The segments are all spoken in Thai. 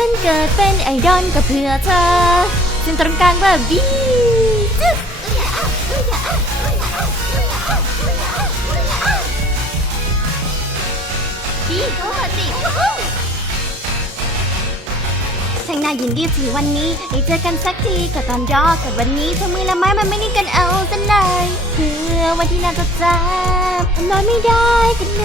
ฉันเกิดเป็นไอดอลก็เพื่อเธอฉันตรงกลางว่าบีจึ๊กบีโอ้สิช่างน่ายินดีที่วันนี้ได้เจอกันสักทีก็ตอนรอกับวันนี้เธอมือละไม้มันไม่นิ่งกันเอาซะหน่อยเพื่อวันที่น่าจะจำนอนไม่ได้กันเล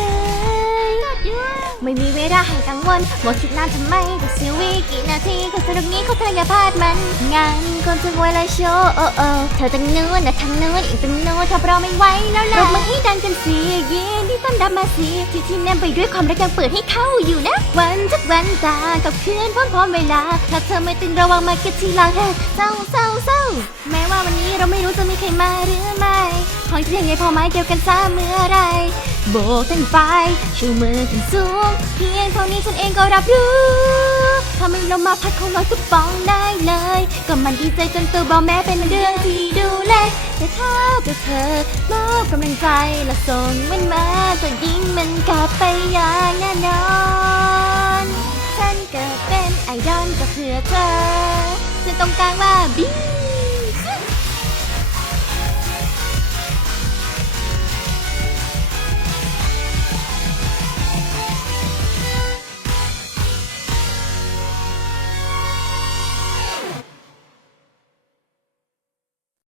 ย ไม่มีเวลาให้กังวลหมดคิดนานทำไมแต่สิวิกี่นาทีก็สนุกนี้เขาเธออย่าพลาดมันงานคนถึงเวลาโชว์โอ้โอ้เธอตั้งนู้นนะทั้งนู้นอีกตั้งนู้นถ้าเราไม่ไหวแล้วล่ะปรบมือให้ดังกันสิยินดีต้อนรับมาสิที่ที่แนมไปด้วยความรักยังเปิดให้เข้าอยู่นะ วันทุกวันตากับคืนพร้อมๆเวลา ถ้าเธอไม่ตื่นระวังมาเก็บทีหลังเศร้าเศร้าเศร้าแม้ว่าวันนี้เราไม่รู้จะมีใครมาหรือไม่ขอให้เพียงไงพอไหมเดียวกันซะเมื่อไร โบกกันไปชูมือขึ้นสูงเพียงเท่านี้ฉันเองก็รับรู้ถ้าไม่ลมมาพัดคงลอยกระป๋องได้เลย ก็มันดีใจจนตัวเบาแม้เป็นเรื่องที่ดูเล็กแต่ถ้าตัวเธอมอบกำลังใจและส่งมันมาก็ยิ่งมันกลับไปอย่างแน่นอนฉันเกิดเป็นไอดอลก็เพื่อเธอฉันต้องการว่าบี